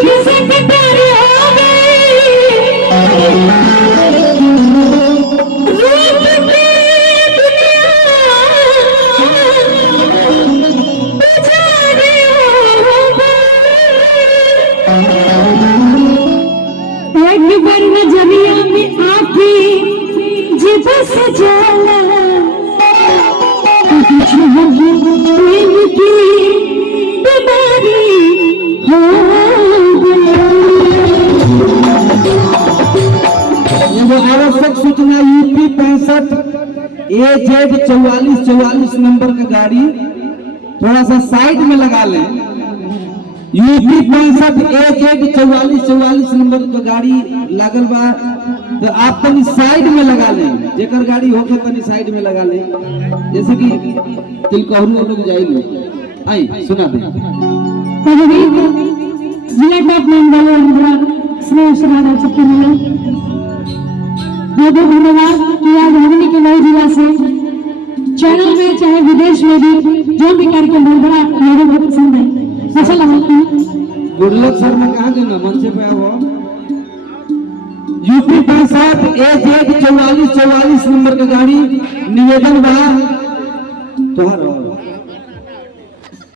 तुझसे प्यार हो गई रूप पे बेचारे हो गए एक बार नजरिया में आके जी बस जाला प्रेम की बीमारी हो ये आवश्यक सूचना यूपी 65 AZ 4444 नंबर का गाड़ी थोड़ा सा साइड में लगा लें। यूपी 65 AZ 4444 नंबर का गाड़ी लागल बा तो आप तनी साइड में लगा लें। जेकर गाड़ी होके तनी साइड में लगा लें, जैसे कि तिलकहरू लोग जाइल आई सुना दे जिला टॉप मंडल इंदिरा स्नेह श्राद्ध चक्की मिले बहुत धन्यवाद कि आज हमने के नए जिला से चैनल में चाहे विदेश में भी जो भी कार्यक्रम बड़ा मेरे बहुत पसंद है। अच्छा लगा गुड लक सर। मैं कहाँ गया मंच पे आओ। यूपी 65 AZ 4444 नंबर का गाड़ी निवेदन बा तोहर